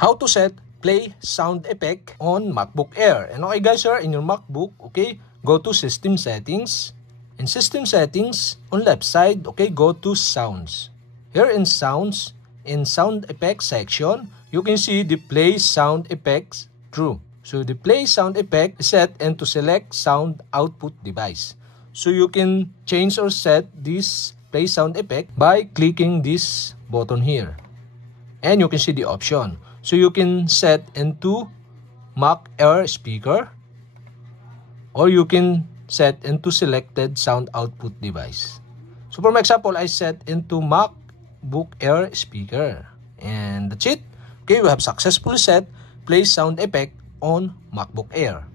how to set play sound effect on MacBook Air. And okay guys, here in your MacBook, okay, go to System Settings. In System Settings, on left side, okay, go to Sounds. Here in Sounds, in Sound Effects section, you can see the Play Sound Effects True. So the Play Sound Effect is set and to select sound output device. So you can change or set this Play Sound Effect by clicking this button here. And you can see the option. So you can set into Mac Air speaker, or you can set into selected sound output device. So for my example, I set into MacBook Air speaker. And that's it. Okay, we have successfully set Play Sound Effect on MacBook Air.